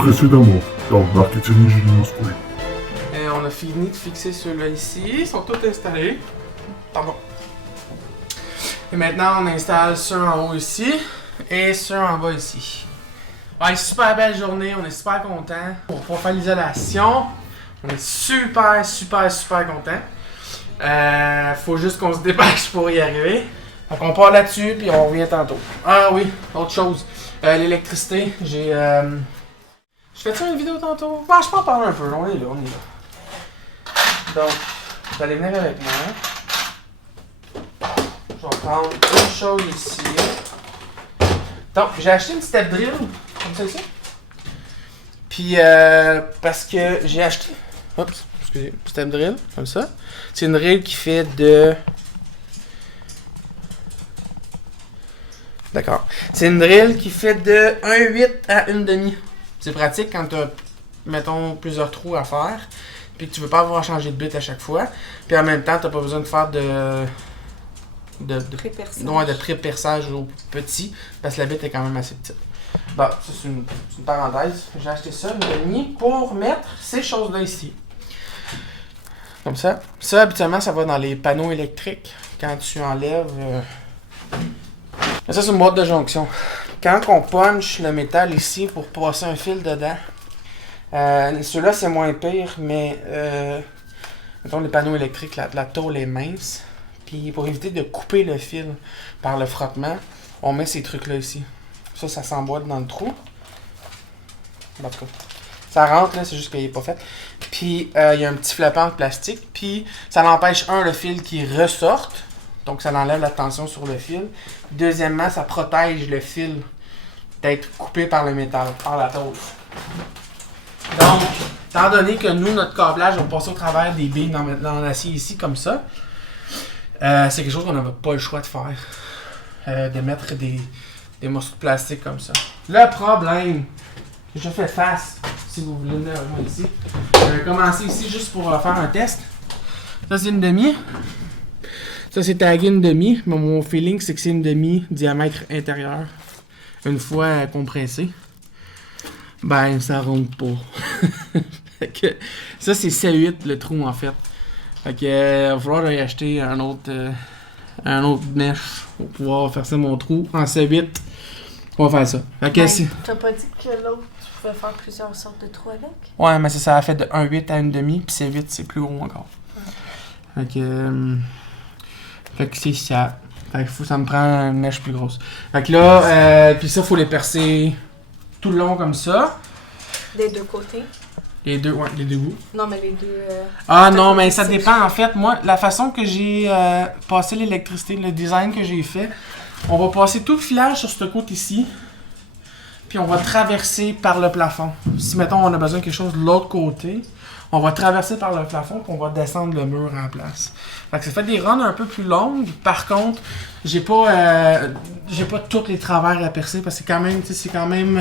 Précédemment, dans Marketing Julien Square. Et on a fini de fixer ceux-là ici. Ils sont tous installés. Pardon. Et maintenant, on installe ceux en haut ici et ceux en bas ici. Ouais, super belle journée. On est super contents. Pour pouvoir faire l'isolation, on est super contents. Faut juste qu'on se dépêche pour y arriver. Donc on part là-dessus puis on revient tantôt. Ah oui, autre chose. L'électricité, j'ai... Je fais-tu une vidéo tantôt? Bon, je peux en parler un peu. On est là. Donc, vous allez venir avec moi. Je vais prendre une chose ici. Donc, j'ai acheté une step drill, comme celle-ci. Puis, parce que j'ai acheté... Oups, excusez, step drill, comme ça. C'est une drill qui fait de... D'accord. C'est une drill qui fait de 1,8 à 1,5. C'est pratique quand tu as, mettons, plusieurs trous à faire, puis que tu veux pas avoir à changer de bit à chaque fois. Puis en même temps, tu n'as pas besoin de faire de pré-perçage au petit, parce que la bit est quand même assez petite. Bon, ça c'est une parenthèse. J'ai acheté ça, une demi, pour mettre ces choses-là ici. Comme ça. Ça, habituellement, ça va dans les panneaux électriques. Quand tu enlèves... Ça, c'est une boîte de jonction. Quand on punch le métal ici pour passer un fil dedans, ceux-là c'est moins pire, mais mettons les panneaux électriques, la tôle est mince. Puis pour éviter de couper le fil par le frottement, on met ces trucs-là ici. Ça s'emboîte dans le trou. En tout cas, ça rentre là, c'est juste qu'il n'est pas fait. Puis il y a un petit flappant de plastique, puis ça l'empêche, le fil qui ressorte. Donc, ça enlève la tension sur le fil. Deuxièmement, ça protège le fil d'être coupé par le métal, par la tôle. Donc, étant donné que nous, notre câblage va passer au travers des billes dans l'acier ici, comme ça, c'est quelque chose qu'on n'avait pas le choix de faire. De mettre des morceaux de plastique comme ça. Le problème, je fais face, si vous voulez venir avec moi ici. Je vais commencer ici juste pour faire un test. Ça, c'est une demi. Ça, c'est tagué une demi, mais mon feeling, c'est que c'est une demi diamètre intérieur. Une fois compressé, ben, ça rentre pas. Fait que, ça, c'est C8 le trou, en fait. Fait que, il va falloir aller acheter un autre mèche pour pouvoir faire ça mon trou en C8. On va faire ça. Fait que, t'as pas dit que l'autre, tu pouvais faire plusieurs sortes de trous avec? Ouais, mais ça a fait de 1,8 à 1,5, puis C8, c'est plus gros encore. Fait que c'est ça. Fait que ça me prend une mèche plus grosse. Fait que là, puis ça, faut les percer tout le long comme ça. Des deux côtés? Les deux bouts. Non, mais les deux... non, mais ça dépend. En fait, moi, la façon que j'ai passé l'électricité, le design que j'ai fait, on va passer tout le filage sur ce côté ici. Puis on va traverser par le plafond. Si, mettons, on a besoin de quelque chose de l'autre côté, on va traverser par le plafond puis on va descendre le mur en place. Fait que ça fait des runs un peu plus longues. Par contre, j'ai pas tous les travers à percer parce que c'est quand même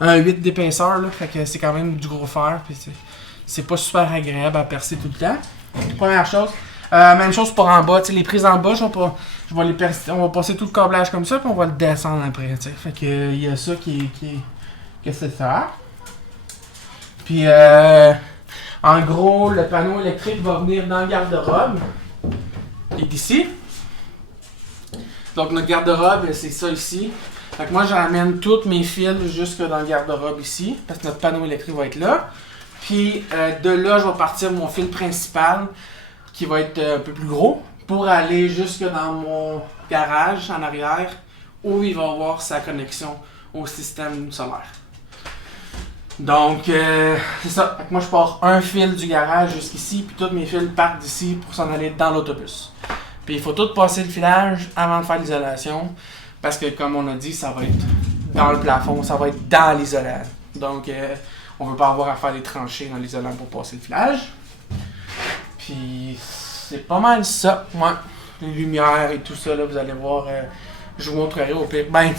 un 8 d'épaisseur là. Fait que c'est quand même du gros fer puis c'est pas super agréable à percer tout le temps. Première chose. Même chose pour en bas, les prises en bas, on va passer tout le câblage comme ça puis on va le descendre après. T'sais. Fait que il y a ça que c'est ça. Puis, en gros, le panneau électrique va venir dans le garde-robe, qui est ici. Donc, notre garde-robe, c'est ça ici. Fait que moi, je ramène tous mes fils jusque dans le garde-robe ici, parce que notre panneau électrique va être là. Puis, de là, je vais partir mon fil principal, qui va être un peu plus gros, pour aller jusque dans mon garage en arrière, où il va avoir sa connexion au système solaire. Donc, c'est ça. Fait que moi, je pars un fil du garage jusqu'ici, puis tous mes fils partent d'ici pour s'en aller dans l'autobus. Puis il faut tout passer le filage avant de faire l'isolation, parce que comme on a dit, ça va être dans le plafond, ça va être dans l'isolant. Donc, on veut pas avoir à faire des tranchées dans l'isolant pour passer le filage. Puis, c'est pas mal ça. Moi, les lumières et tout ça, là, vous allez voir, je vous montrerai au pire. Ben,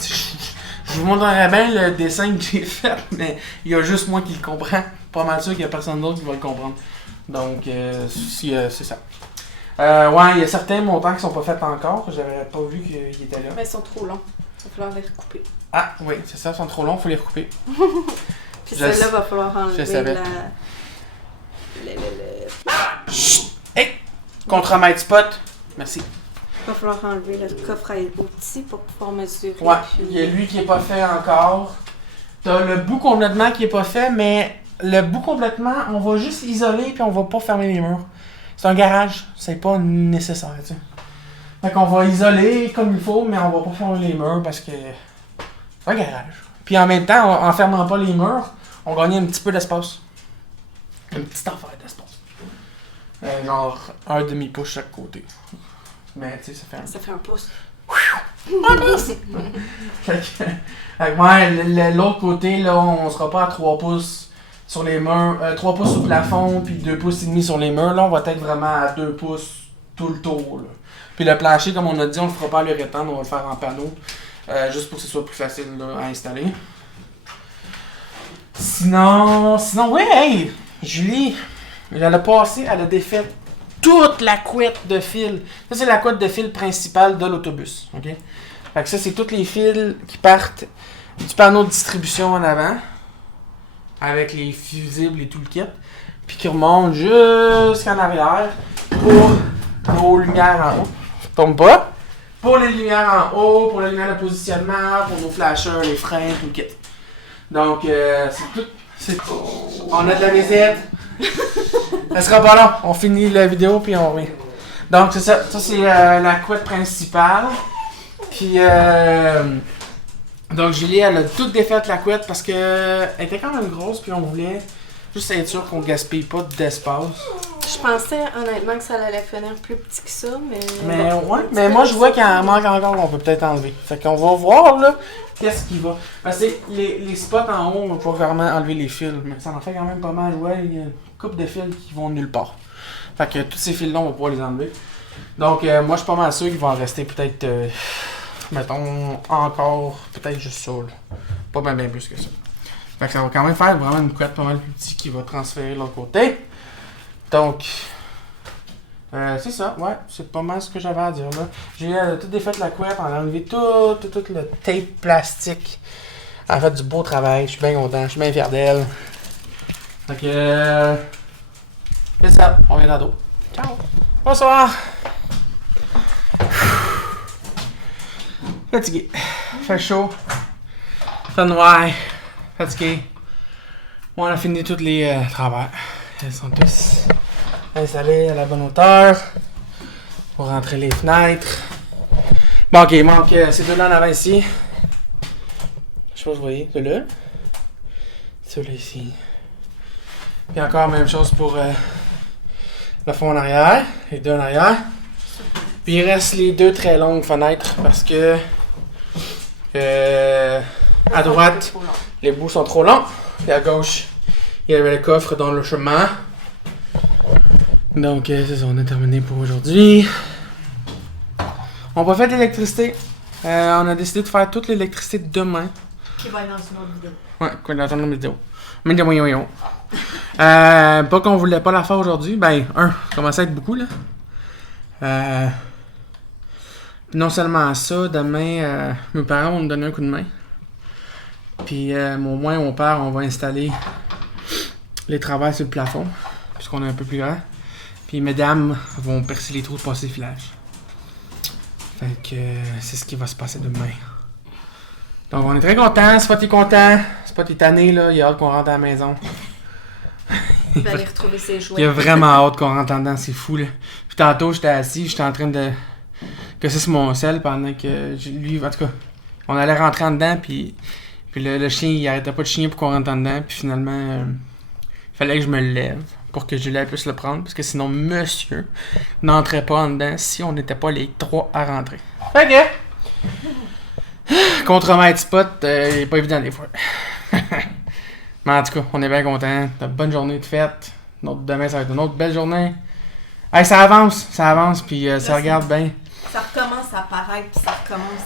je vous montrerai bien le dessin que j'ai fait, mais il y a juste moi qui le comprends. Pas mal sûr qu'il n'y a personne d'autre qui va le comprendre. Donc, c'est ça. Ouais, il y a certains montants qui sont pas faits encore. J'avais pas vu qu'ils étaient là. Mais ils sont trop longs. Il va falloir les recouper. Ah, oui, c'est ça, ils sont trop longs, faut les recouper. Puis celle-là, va falloir enlever je savais. Chut! Hey! Contre-mètre spot. Merci. Il va falloir enlever le coffre à outils pour pouvoir mesurer. Ouais, il y a lui qui est pas fait encore. T'as le bout complètement qui est pas fait, mais le bout complètement, on va juste isoler puis on va pas fermer les murs. C'est un garage, c'est pas nécessaire, tu sais. Fait qu'on va isoler comme il faut, mais on va pas fermer les murs parce que c'est un garage. Puis en même temps, en fermant pas les murs, on gagne un petit peu d'espace. Une petite affaire d'espace. Genre un demi-pouce chaque côté. Mais tu sais, ça fait un... Ça fait un pouce. Un pouce! Ouais, l'autre côté, là, on sera pas à 3 pouces sur les murs, 3 pouces au plafond, puis 2 pouces et demi sur les murs. Là, on va être vraiment à 2 pouces tout le tour, là. Puis le plancher, comme on a dit, on le fera pas à l'uréthane, on va le faire en panneau. Juste pour que ce soit plus facile là, à installer. Sinon, oui, hey! Julie, elle a passé, elle a défait toute la couette de fil. Ça, c'est la couette de fil principale de l'autobus. OK? Fait que ça, c'est tous les fils qui partent du panneau de distribution en avant, avec les fusibles et tout le kit, puis qui remontent jusqu'en arrière pour nos lumières en haut. Tombe pas. Pour les lumières en haut, pour les lumières de positionnement, pour nos flashers, les freins, tout le kit. Donc, c'est tout. On a de la visite. Elle sera pas long. On finit la vidéo puis on revient. Donc, c'est ça. Ça, c'est la couette principale. Puis, donc, Julie, elle a tout défait la couette parce que elle était quand même grosse puis on voulait juste être sûr qu'on gaspille pas d'espace. Je pensais honnêtement que ça allait finir plus petit que ça, mais... Mais moi je vois qu'il en manque encore, on peut peut-être enlever. Fait qu'on va voir là, qu'est-ce qui va. Parce que les spots en haut, on va pouvoir vraiment enlever les fils. Mais ça en fait quand même pas mal, ouais, il y a une couple de fils qui vont nulle part. Fait que tous ces fils-là, on va pouvoir les enlever. Donc moi je suis pas mal sûr qu'il va en rester peut-être, mettons, encore, peut-être juste ça là. Pas bien plus que ça. Fait que ça va quand même faire vraiment une couette pas mal plus petite qui va transférer de l'autre côté. Donc, c'est ça, ouais, c'est pas mal ce que j'avais à dire là. J'ai tout défait la couette, on a enlevé tout le tape plastique. Elle a fait du beau travail, je suis bien content, je suis bien fier d'elle. Fait que, c'est ça, on vient dans l'eau. Ciao! Bonsoir! Fatigué, fait chaud, fait noir, fatigué. On a fini tous les travaux. Elles sont tous installées à la bonne hauteur pour rentrer les fenêtres. Bon, ok, il manque ces deux-là en avant ici. Je sais pas si vous voyez, ceux-là. Ceux-là ici. Puis encore, même chose pour le fond en arrière, les deux en arrière. Puis il reste les deux très longues fenêtres parce que à droite, les bouts sont trop longs. Et à gauche, il y avait le coffre dans le chemin. Donc, c'est ça, on a terminé pour aujourd'hui. On va faire de l'électricité. On a décidé de faire toute l'électricité demain. Qui va être dans une autre vidéo. Ouais, quoi, dans une autre vidéo. Mais de moyen. Pas qu'on voulait pas la faire aujourd'hui. Ben, ça commence à être beaucoup, là. Non seulement ça, demain, mes parents vont me donner un coup de main. Puis, au moins, mon père, on va installer les travaux sur le plafond, puisqu'on est un peu plus grand. Puis, mesdames vont percer les trous de passer le filage. Fait que c'est ce qui va se passer demain. Donc, on est très contents. Spot est content. Spot est tanné, là. Il a hâte qu'on rentre à la maison. Il va aller retrouver ses jouets. Il a vraiment hâte qu'on rentre en dedans. C'est fou, là. Puis, tantôt, j'étais assis. J'étais en train de casser sur mon sel pendant que lui, en tout cas, on allait rentrer en dedans. Puis le chien, il arrêtait pas de chigner pour qu'on rentre en dedans. Puis finalement, il fallait que je me lève pour que Julie puisse le prendre. Parce que sinon, monsieur n'entrait pas en dedans si on n'était pas les trois à rentrer. Fait que, contre-maître spot, il est pas évident des fois. Mais en tout cas, on est bien contents. De bonne journée de fête. Demain, ça va être une autre belle journée. Hey, ça avance, puis ça regarde bien. Ça recommence à apparaître, puis ça recommence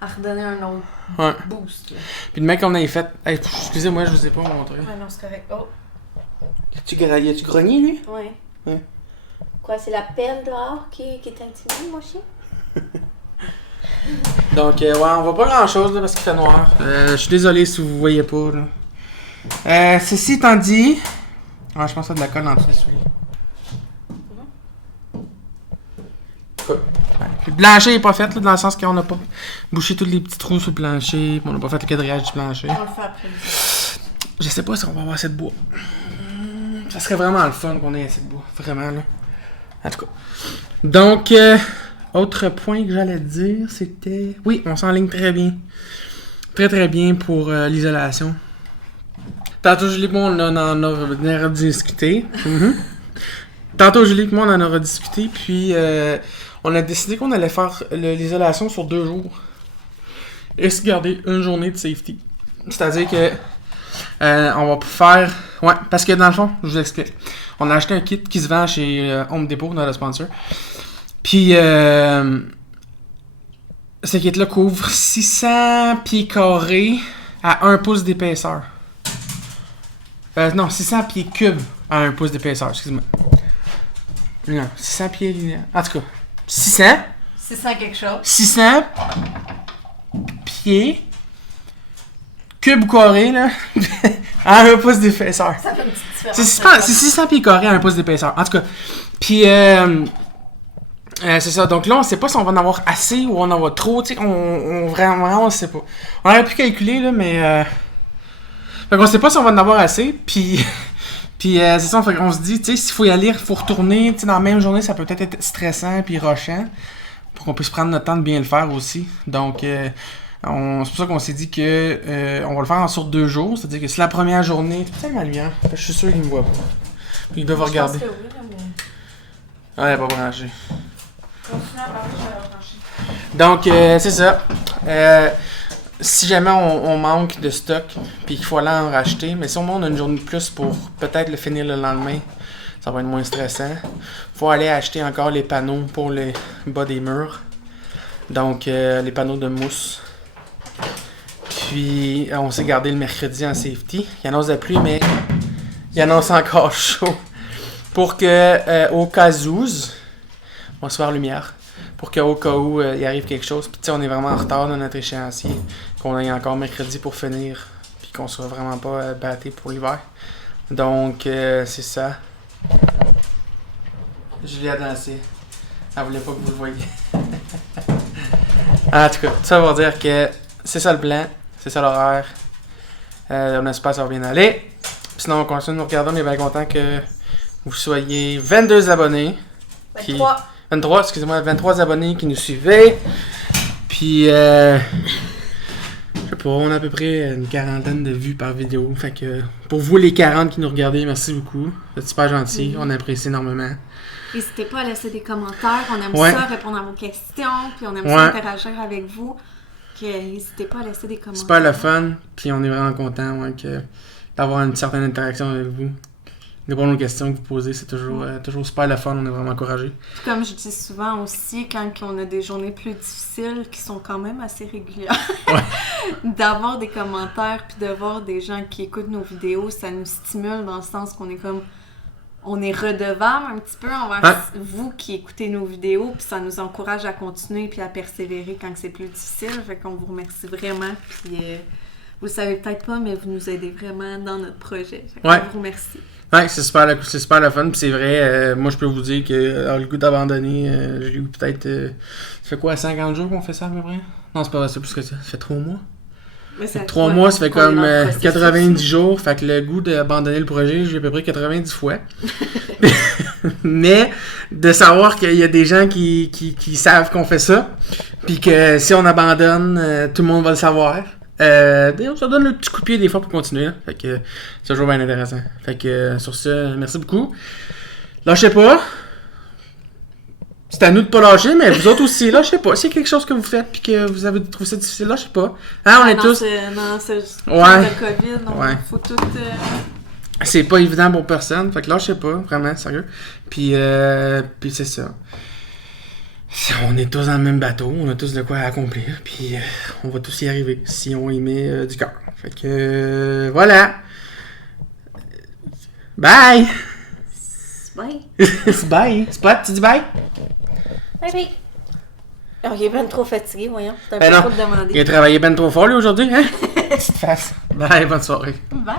à redonner un autre boost. Là. Puis le mec qu'on a fait... Hey, excusez-moi, je vous ai pas montré. Ouais, non, c'est correct. Oh. As-tu grogné, lui? Ouais. Quoi, c'est la pelle dehors qui t'intimide, mon chien? Donc, ouais, on voit pas grand-chose là, parce qu'il fait noir. Je suis désolé si vous voyez pas. Là. Ceci étant dit... Ouais, je pense que ça a de la colle en dessous des souliers. Ouais. Le plancher est pas fait, là, dans le sens qu'on n'a pas bouché tous les petits trous sur le plancher, on n'a pas fait le quadrillage du plancher. On le fait après. Je sais pas si on va avoir assez de bois. Ça serait vraiment le fun qu'on ait assez de bois. Vraiment, là. En tout cas. Donc, autre point que j'allais dire, c'était... Oui, on s'enligne très bien. Très, très bien pour l'isolation. Tantôt, Julie et moi, on en a rediscuté. Tantôt, Julie et moi, on en a rediscuté. Puis, on a décidé qu'on allait faire l'isolation sur 2 jours. Et se garder une journée de safety. C'est-à-dire que... on va faire... Ouais, parce que dans le fond, je vous explique. On a acheté un kit qui se vend chez Home Depot, notre sponsor. Puis, ce kit-là couvre 600 pieds carrés à 1 pouce d'épaisseur. Non, 600 pieds cubes à 1 pouce d'épaisseur, excuse-moi. Non, 600 pieds linéaires. En tout cas, 600. 600 quelque chose. 600 pieds cubes carrés, là, à 1 pouce d'épaisseur. Ça fait une petite différence. C'est 600 pieds carrés à 1 pouce d'épaisseur. En tout cas, puis c'est ça. Donc là, on sait pas si on va en avoir assez ou on en avoir trop. Tu sais, vraiment, on sait pas. On aurait pu calculer, là, mais... Fait qu'on sait pas si on va en avoir assez. Puis c'est ça, fait qu'on se dit, tu sais, s'il faut y aller, il faut retourner. Tu sais, dans la même journée, ça peut peut-être être stressant puis rushant. Pour qu'on puisse prendre notre temps de bien le faire aussi. Donc... c'est pour ça qu'on s'est dit que on va le faire sur 2 jours. C'est-à-dire que si la première journée... C'est peut-être ma lumière. Je suis sûr qu'ils me voient pas. Ils doivent regarder. Je pense que oui, là, mais... Ah, elle n'est pas branchée. Continue à parler, je vais la brancher. Donc, c'est ça. Si jamais on manque de stock, puis qu'il faut aller en racheter, mais si au moins on a une journée de plus pour peut-être le finir le lendemain, ça va être moins stressant. Faut aller acheter encore les panneaux pour les bas des murs. Donc, les panneaux de mousse. Puis, on s'est gardé le mercredi en safety. Il annonce la pluie, mais il annonce encore chaud. Pour que, au cas où, on va se faire lumière. Pour qu'au cas où il arrive quelque chose. Puis, tu sais, on est vraiment en retard dans notre échéancier. Qu'on ait encore mercredi pour finir. Puis qu'on soit vraiment pas batté pour l'hiver. Donc, c'est ça. Julie a dansé. Elle voulait pas que vous le voyiez. En tout cas, ça va dire que c'est ça le plan. C'est ça l'horaire. On espère que ça va bien aller. Puis sinon, on continue de nous regarder. On est bien content que vous soyez 22 abonnés. 23 abonnés qui nous suivaient. Puis, je sais pas, on a à peu près une 40aine de vues par vidéo. Fait que, pour vous les 40 qui nous regardez, merci beaucoup. C'est super gentil. On apprécie énormément. N'hésitez pas à laisser des commentaires. On aime ça, répondre à vos questions. Puis on aime ça interagir avec vous. N'hésitez pas à laisser des commentaires. Super le fun. Puis on est vraiment content d'avoir une certaine interaction avec vous. Répondre aux questions que vous posez, c'est toujours super le fun. On est vraiment encouragés. Puis comme je dis souvent aussi, quand on a des journées plus difficiles, qui sont quand même assez régulières, d'avoir des commentaires puis de voir des gens qui écoutent nos vidéos, ça nous stimule dans le sens qu'on est comme... On est redevable un petit peu envers vous qui écoutez nos vidéos, puis ça nous encourage à continuer puis à persévérer quand c'est plus difficile. Fait qu'on vous remercie vraiment. Puis vous le savez peut-être pas, mais vous nous aidez vraiment dans notre projet. Fait qu'on vous remercie. Ouais, c'est super le fun. Puis c'est vrai, moi je peux vous dire que le goût d'abandonner, j'ai eu peut-être. Ça fait quoi, 50 jours qu'on fait ça à peu près? Non, c'est pas vrai, c'est plus que ça. Ça fait 3 mois. Ça fait 3 mois, ça fait comme 90 jours. Fait que le goût d'abandonner le projet, j'ai à peu près 90 fois. Mais de savoir qu'il y a des gens qui savent qu'on fait ça, puis que si on abandonne, tout le monde va le savoir. Ça donne le petit coup de pied des fois pour continuer. Là. Fait que c'est toujours bien intéressant. Fait que sur ce, merci beaucoup. Lâchez pas. C'est à nous de pas lâcher, mais vous autres aussi, lâchez pas. S'il y a quelque chose que vous faites puis que vous avez trouvé ça difficile, lâchez pas. Hein, on est tous... le COVID, donc faut tout... C'est pas évident pour personne, fait que lâchez pas, vraiment, sérieux. Puis c'est ça. On est tous dans le même bateau, on a tous de quoi accomplir, puis on va tous y arriver si on y met du cœur. Fait que voilà. Bye! C'est bien. C'est bye. C'est pas, tu dis bye? Bye bye. Oh, il est ben trop fatigué, voyons. C'est un Ben peu non. trop de demander. Il a travaillé ben trop fort, lui, aujourd'hui, hein? Petite face. Bye, bonne soirée. Bye.